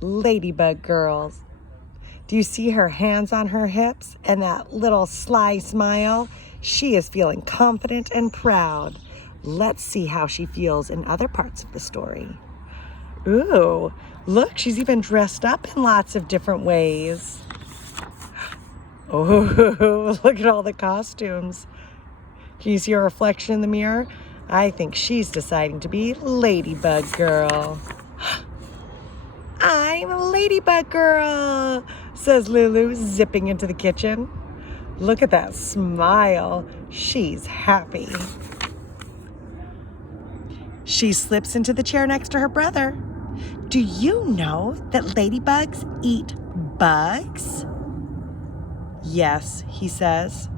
Ladybug girl. Do you see her hands on her hips and that little sly smile? She is feeling confident and proud. Let's see how she feels in other parts of the story. Ooh, look, she's even dressed up in lots of different ways. Oh, look at all the costumes. Can you see her reflection in the mirror? I think she's deciding to be Ladybug Girl. I'm Ladybug Girl, says Lulu, zipping into the kitchen. Look at that smile. She's happy. She slips into the chair next to her brother. Do you know that ladybugs eat bugs? Yes, he says.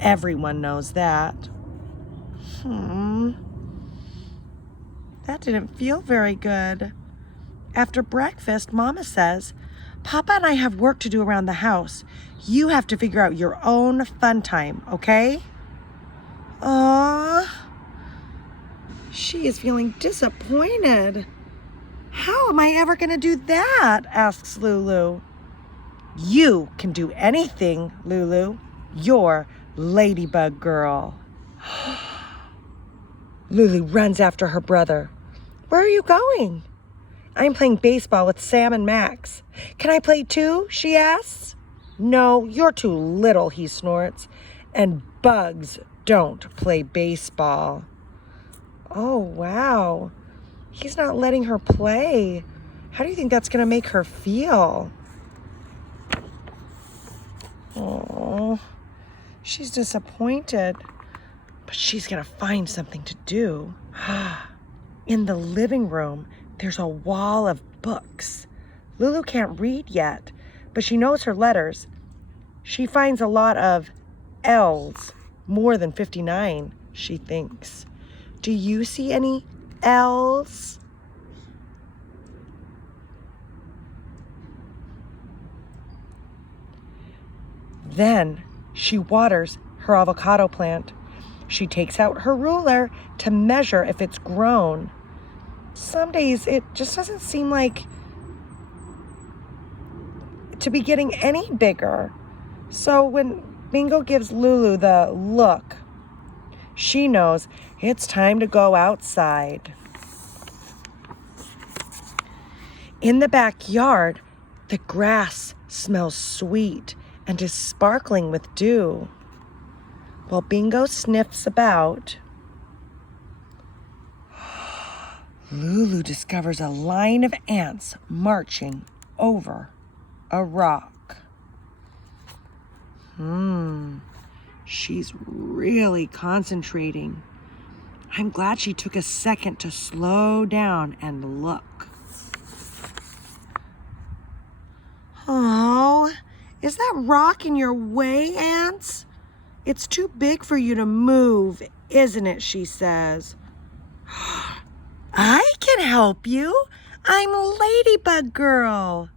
Everyone knows that. That didn't feel very good. After breakfast, Mama says, Papa and I have work to do around the house. You have to figure out your own fun time, okay? She is feeling disappointed. How am I ever going to do that? Asks Lulu. You can do anything, Lulu. You're Ladybug Girl. Lulu runs after her brother. Where are you going? I'm playing baseball with Sam and Max. Can I play too? She asks. No, you're too little, he snorts. And bugs don't play baseball. Oh, wow. He's not letting her play. How do you think that's going to make her feel? Oh, she's disappointed. But she's going to find something to do. In the living room, there's a wall of books. Lulu can't read yet, but she knows her letters. She finds a lot of L's, more than 59, she thinks. Do you see any L's? Then she waters her avocado plant. She takes out her ruler to measure if it's grown. Some days it just doesn't seem like to be getting any bigger. So when Bingo gives Lulu the look, she knows it's time to go outside. In the backyard, the grass smells sweet and is sparkling with dew. While Bingo sniffs about, Lulu discovers a line of ants marching over a rock. She's really concentrating. I'm glad she took a second to slow down and look. Oh, is that rock in your way, ants? It's too big for you to move, isn't it? She says. I can help you. I'm Ladybug Girl.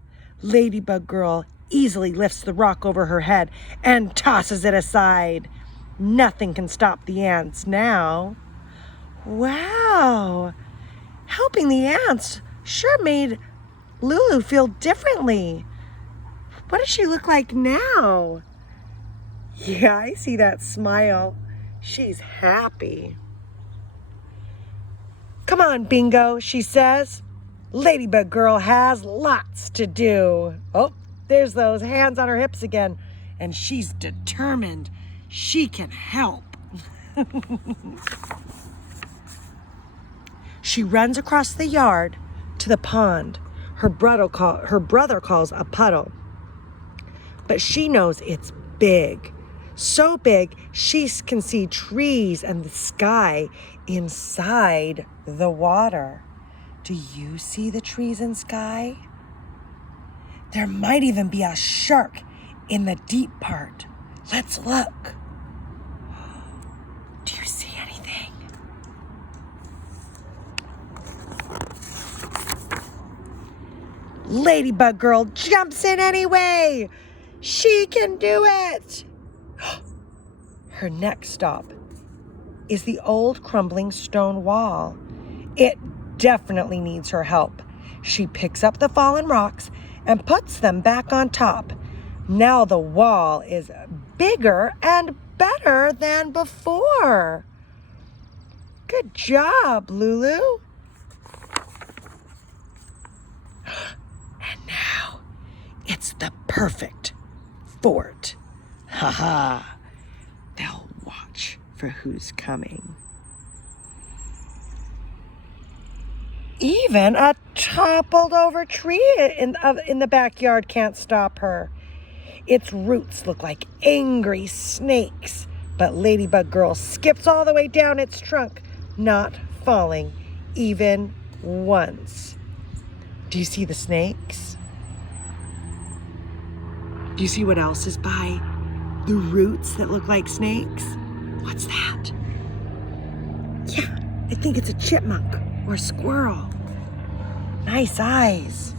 Ladybug Girl easily lifts the rock over her head and tosses it aside. Nothing can stop the ants now. Wow. Helping the ants sure made Lulu feel differently. What does she look like now? Yeah, I see that smile. She's happy. Come on, Bingo, she says. Ladybug Girl has lots to do. Oh, there's those hands on her hips again. And she's determined she can help. She runs across the yard to the pond her brother calls a puddle. But she knows it's big. So big, she can see trees and the sky inside the water. Do you see the trees and sky? There might even be a shark in the deep part. Let's look. Do you see anything? Ladybug Girl jumps in anyway. She can do it. Her next stop is the old crumbling stone wall. It definitely needs her help. She picks up the fallen rocks and puts them back on top. Now the wall is bigger and better than before. Good job, Lulu. And now it's the perfect fort. Ha ha. They'll watch for who's coming. Even a toppled over tree in the backyard can't stop her. Its roots look like angry snakes, but Ladybug Girl skips all the way down its trunk, not falling even once. Do you see the snakes? Do you see what else is by the roots that look like snakes? What's that? Yeah, I think it's a chipmunk or a squirrel. Nice eyes.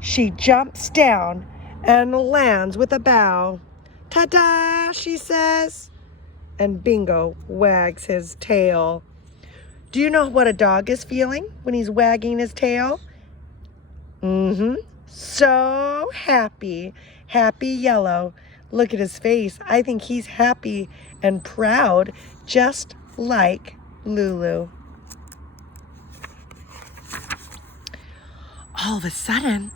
She jumps down and lands with a bow. Ta-da, she says. And Bingo wags his tail. Do you know what a dog is feeling when he's wagging his tail? So happy. Happy yellow. Look at his face. I think he's happy and proud, just like Lulu. All of a sudden,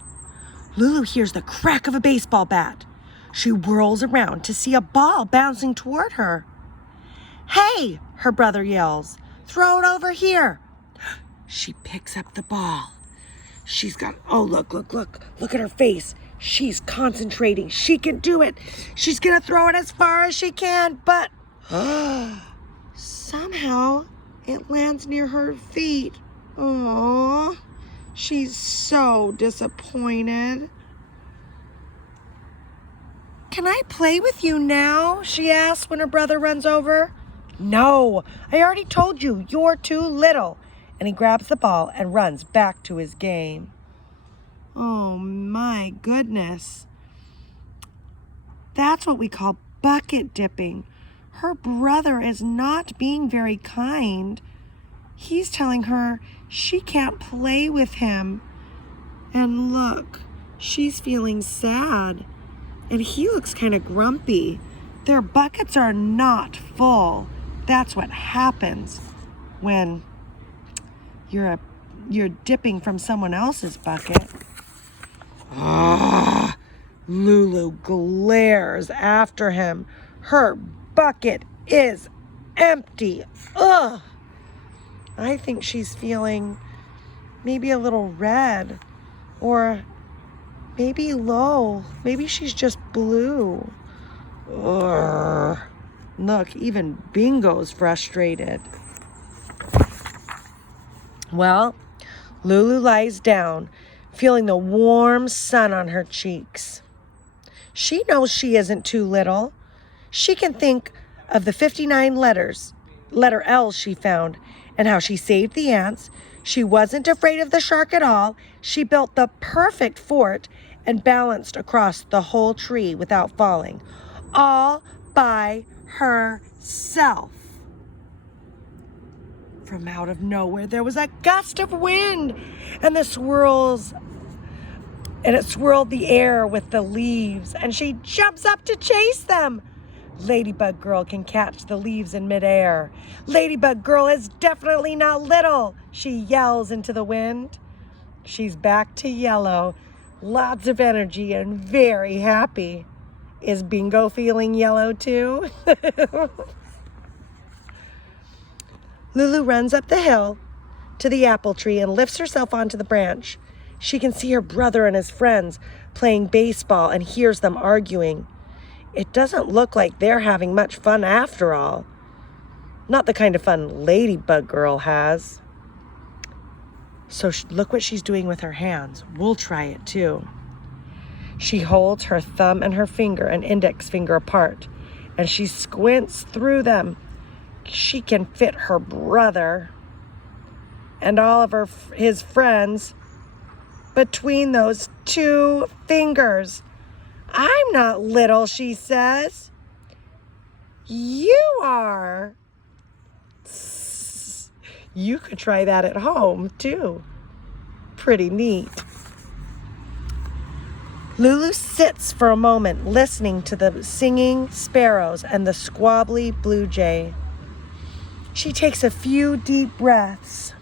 Lulu hears the crack of a baseball bat. She whirls around to see a ball bouncing toward her. Hey, her brother yells, throw it over here. She picks up the ball. She's got, oh, look at her face. She's concentrating. She can do it. She's gonna throw it as far as she can, but somehow it lands near her feet. Aww, she's so disappointed. Can I play with you now? She asks when her brother runs over. No, I already told you, you're too little. And he grabs the ball and runs back to his game. Oh my goodness. That's what we call bucket dipping. Her brother is not being very kind. He's telling her she can't play with him. And look, she's feeling sad. And he looks kind of grumpy. Their buckets are not full. That's what happens when you're dipping from someone else's bucket. Lulu glares after him. Her bucket is empty. Ugh. I think she's feeling maybe a little red or maybe low. Maybe she's just blue. Ugh. Look, even Bingo's frustrated. Well, Lulu lies down, feeling the warm sun on her cheeks. She knows she isn't too little. She can think of the 59 letter L's she found, and how she saved the ants. She wasn't afraid of the shark at all. She built the perfect fort and balanced across the whole tree without falling, all by herself. From out of nowhere, there was a gust of wind, and it swirled the air with the leaves, and she jumps up to chase them. Ladybug Girl can catch the leaves in midair. Ladybug Girl is definitely not little, she yells into the wind. She's back to yellow, lots of energy and very happy. Is Bingo feeling yellow too? Lulu runs up the hill to the apple tree and lifts herself onto the branch. She can see her brother and his friends playing baseball and hears them arguing. It doesn't look like they're having much fun after all. Not the kind of fun Ladybug Girl has. So look what she's doing with her hands. We'll try it too. She holds her thumb and her finger and index finger apart, and she squints through them. She can fit her brother and all of his friends between those two fingers. I'm not little, she says. You are. You could try that at home too. Pretty neat. Lulu sits for a moment listening to the singing sparrows and the squabbly blue jay. She takes a few deep breaths.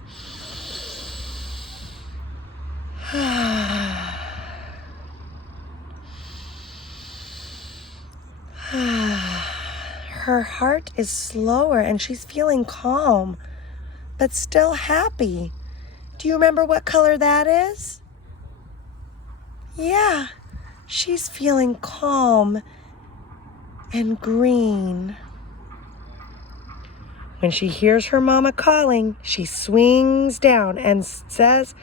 Her heart is slower and she's feeling calm, but still happy. Do you remember what color that is? Yeah, she's feeling calm and green. When she hears her mama calling, she swings down and says,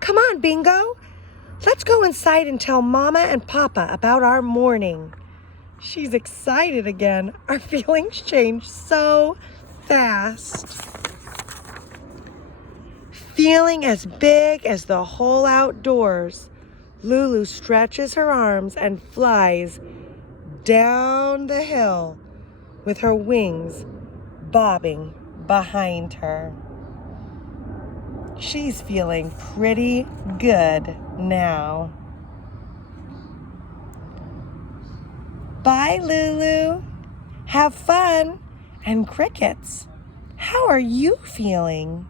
"Come on, Bingo. Let's go inside and tell Mama and Papa about our morning." She's excited again. Our feelings change so fast. Feeling as big as the whole outdoors, Lulu stretches her arms and flies down the hill with her wings bobbing behind her. She's feeling pretty good now. Bye, Lulu. Have fun. And crickets, how are you feeling?